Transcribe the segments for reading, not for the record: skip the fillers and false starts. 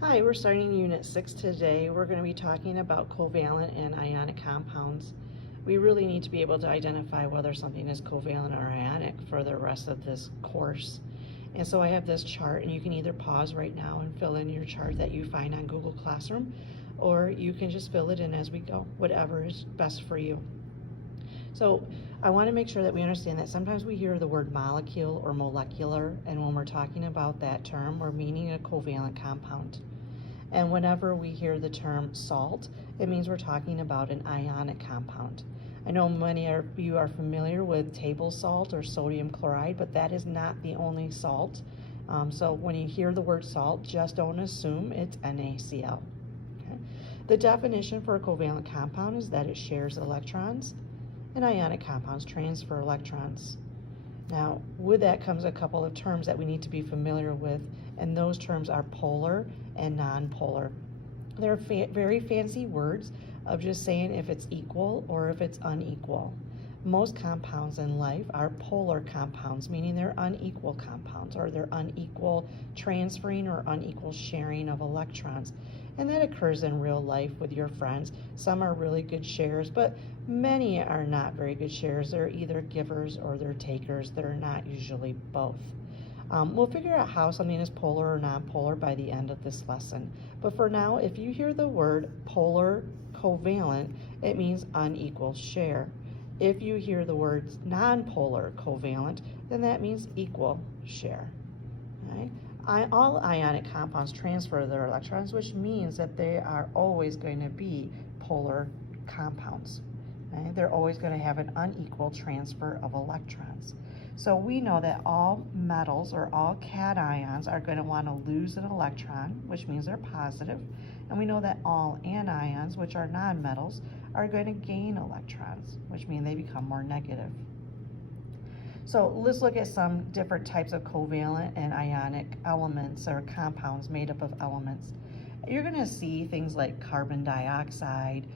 Hi, we're starting Unit 6 today. We're going to be talking about covalent and ionic compounds. We really need to be able to identify whether something is covalent or ionic for the rest of this course. And so I have this chart, and you can either pause right now and fill in your chart that you find on Google Classroom, or you can just fill it in as we go, whatever is best for you. So I want to make sure that we understand that sometimes we hear the word molecule or molecular, and when we're talking about that term, we're meaning a covalent compound. And whenever we hear the term salt, it means we're talking about an ionic compound. I know many of you are familiar with table salt or sodium chloride, but that is not the only salt. So when you hear the word salt, just don't assume it's NaCl. Okay? The definition for a covalent compound is that it shares electrons, and ionic compounds transfer electrons. Now, with that comes a couple of terms that we need to be familiar with, and those terms are polar and nonpolar. They're very fancy words of just saying if it's equal or if it's unequal. Most compounds in life are polar compounds, meaning they're unequal compounds, or they're unequal transferring or unequal sharing of electrons. And that occurs in real life with your friends. Some are really good sharers, but many are not very good sharers. They're either givers or they're takers. They're not usually both. We'll figure out how something is polar or nonpolar by the end of this lesson. But for now, if you hear the word polar covalent, it means unequal share. If you hear the words nonpolar covalent, then that means equal share. Okay? All ionic compounds transfer their electrons, which means that they are always going to be polar compounds. Okay? They're always going to have an unequal transfer of electrons. So we know that all metals or all cations are going to want to lose an electron, which means they're positive. And we know that all anions, which are nonmetals, are going to gain electrons, which means they become more negative. So let's look at some different types of covalent and ionic elements or compounds made up of elements. You're going to see things like carbon dioxide,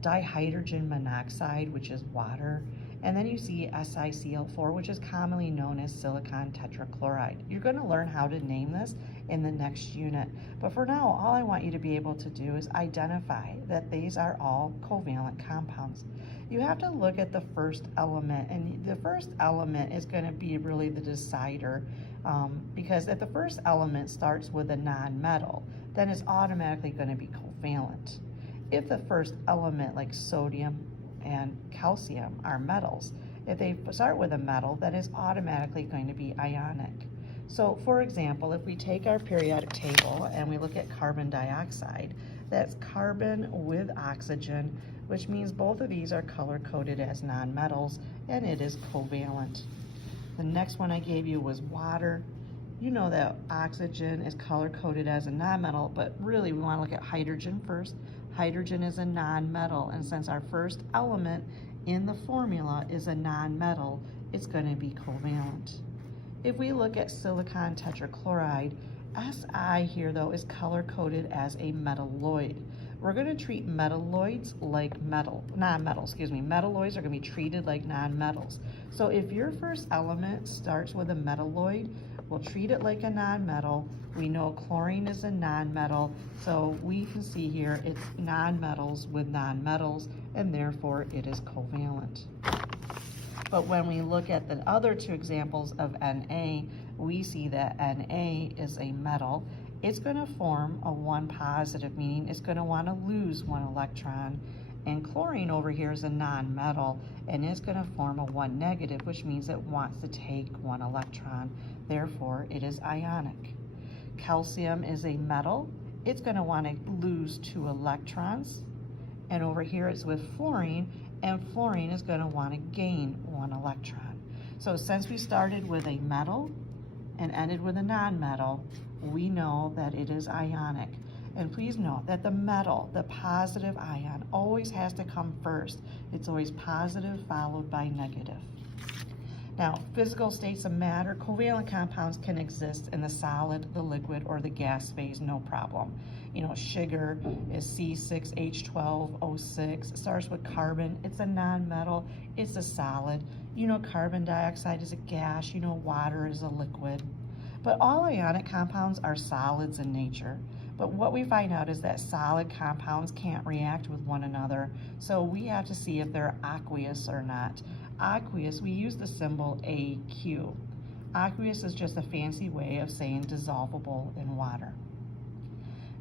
dihydrogen monoxide, which is water, and then you see SiCl4, which is commonly known as silicon tetrachloride. You're going to learn how to name this in the next unit. But for now, all I want you to be able to do is identify that these are all covalent compounds. You have to look at the first element, and the first element is going to be really the decider, because if the first element starts with a nonmetal, then it's automatically going to be covalent. If the first element, like sodium and calcium, are metals, if they start with a metal, then it's automatically going to be ionic. So for example, if we take our periodic table and we look at carbon dioxide, that's carbon with oxygen, which means both of these are color-coded as nonmetals, and it is covalent. The next one I gave you was water. You know that oxygen is color-coded as a nonmetal, but really we want to look at hydrogen first. Hydrogen is a nonmetal, and since our first element in the formula is a nonmetal, it's going to be covalent. If we look at silicon tetrachloride, Si here though is color-coded as a metalloid. We're going to treat metalloids like nonmetals. Metalloids are going to be treated like nonmetals. So if your first element starts with a metalloid, we'll treat it like a nonmetal. We know chlorine is a nonmetal, so we can see here it's nonmetals with nonmetals, and therefore it is covalent. But when we look at the other two examples of Na, we see that Na is a metal. It's going to form a 1 positive, meaning it's going to want to lose 1 electron. And chlorine over here is a nonmetal, and it's going to form a 1 negative, which means it wants to take 1 electron. Therefore, it is ionic. Calcium is a metal. It's going to want to lose 2 electrons. And over here it's with fluorine, and fluorine is going to want to gain 1 electron. So since we started with a metal and ended with a nonmetal, we know that it is ionic. And please note that the metal, the positive ion, always has to come first. It's always positive followed by negative. Now, physical states of matter, covalent compounds can exist in the solid, the liquid, or the gas phase, no problem. You know, sugar is C6H12O6. It starts with carbon. It's a nonmetal. It's a solid. You know, carbon dioxide is a gas. You know, water is a liquid. But all ionic compounds are solids in nature. But what we find out is that solid compounds can't react with one another, so we have to see if they're aqueous or not. Aqueous, we use the symbol AQ. Aqueous is just a fancy way of saying dissolvable in water.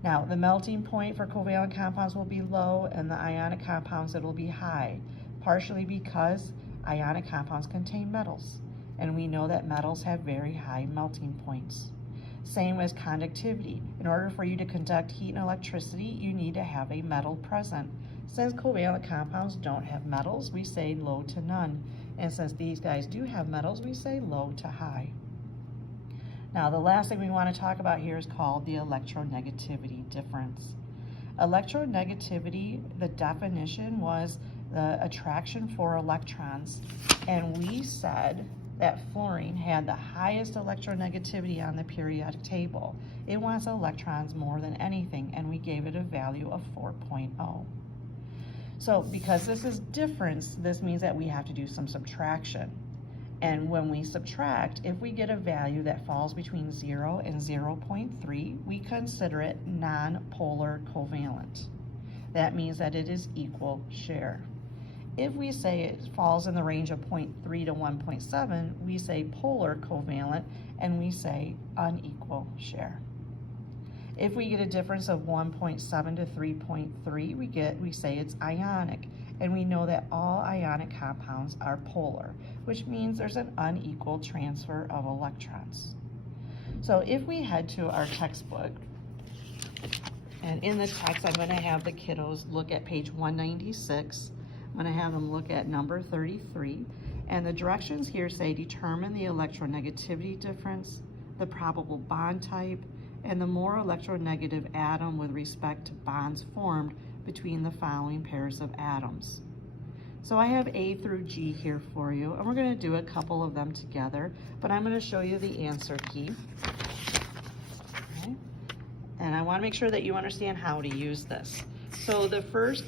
Now, the melting point for covalent compounds will be low, and the ionic compounds, it will be high, partially because ionic compounds contain metals, and we know that metals have very high melting points. Same as conductivity. In order for you to conduct heat and electricity, you need to have a metal present. Since covalent compounds don't have metals, we say low to none. And since these guys do have metals, we say low to high. Now, the last thing we want to talk about here is called the electronegativity difference. Electronegativity, the definition was the attraction for electrons, and we said that fluorine had the highest electronegativity on the periodic table. It wants electrons more than anything, and we gave it a value of 4.0. So because this is difference, this means that we have to do some subtraction. And when we subtract, if we get a value that falls between 0 and 0.3, we consider it non-polar covalent. That means that it is equal share. If we say it falls in the range of 0.3 to 1.7, we say polar covalent, and we say unequal share. If we get a difference of 1.7 to 3.3, we say it's ionic, and we know that all ionic compounds are polar, which means there's an unequal transfer of electrons. So if we head to our textbook, and in the text I'm going to have the kiddos look at page 196. I'm going to have them look at number 33, and the directions here say determine the electronegativity difference, the probable bond type, and the more electronegative atom with respect to bonds formed between the following pairs of atoms. So I have A through G here for you, and we're going to do a couple of them together, but I'm going to show you the answer key. Okay. And I want to make sure that you understand how to use this. So the first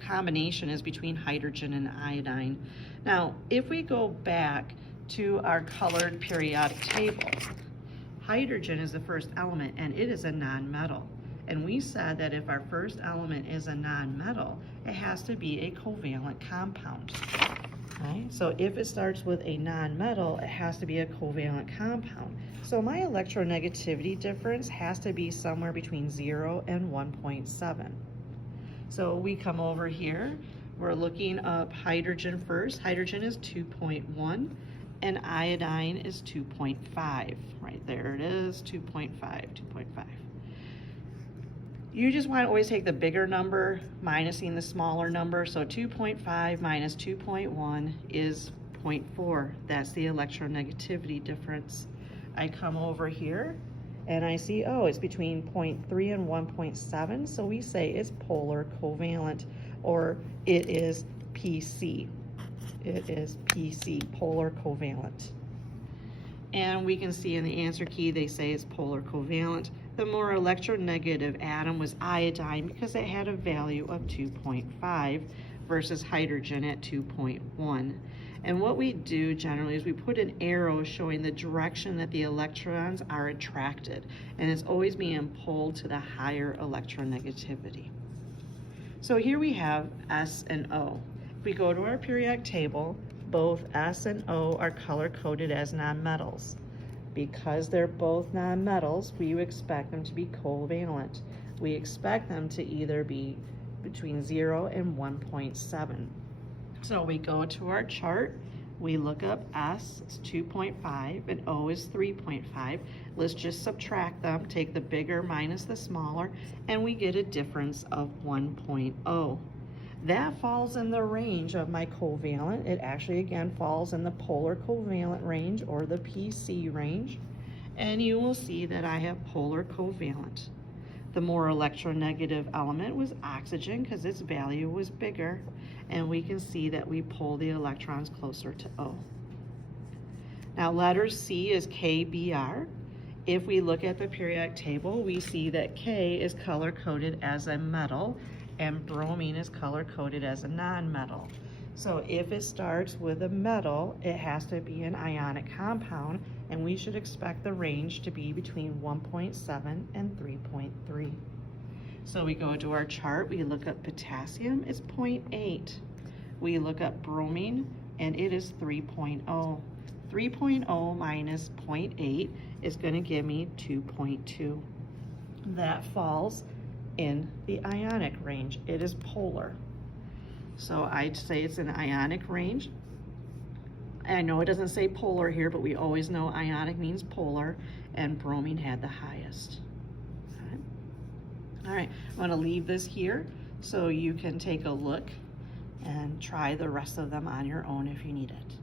combination is between hydrogen and iodine. Now, if we go back to our colored periodic table, hydrogen is the first element, and it is a nonmetal. And we said that if our first element is a nonmetal, it has to be a covalent compound. Okay? So if it starts with a nonmetal, it has to be a covalent compound. So my electronegativity difference has to be somewhere between 0 and 1.7. So we come over here, we're looking up hydrogen first. Hydrogen is 2.1, and iodine is 2.5. Right there it is, 2.5, 2.5. You just want to always take the bigger number minusing the smaller number. So 2.5 minus 2.1 is 0.4. That's the electronegativity difference. I come over here and I see, oh, it's between 0.3 and 1.7. So we say it's polar covalent, or it is PC. It is PC, polar covalent. And we can see in the answer key, they say it's polar covalent. The more electronegative atom was iodine because it had a value of 2.5 versus hydrogen at 2.1. And what we do generally is we put an arrow showing the direction that the electrons are attracted, and it's always being pulled to the higher electronegativity. So here we have S and O. If we go to our periodic table, both S and O are color-coded as nonmetals. Because they're both nonmetals, we expect them to be covalent. We expect them to either be between 0 and 1.7. So we go to our chart, we look up S, it's 2.5, and O is 3.5. Let's just subtract them, take the bigger minus the smaller, and we get a difference of 1.0. That falls in the range of my covalent. It actually, again, falls in the polar covalent range, or the PC range. And you will see that I have polar covalent. The more electronegative element was oxygen because its value was bigger. And we can see that we pull the electrons closer to O. Now, letter C is KBr. If we look at the periodic table, we see that K is color-coded as a metal, and bromine is color-coded as a nonmetal. So if it starts with a metal, it has to be an ionic compound and we should expect the range to be between 1.7 and 3.3. So we go to our chart, we look up potassium, it's 0.8. We look up bromine, and it is 3.0. 3.0 minus 0.8 is going to give me 2.2. That falls in the ionic range. It is polar. So I'd say it's an ionic range. I know it doesn't say polar here, but we always know ionic means polar, and bromine had the highest. Okay. All right, I'm going to leave this here so you can take a look and try the rest of them on your own if you need it.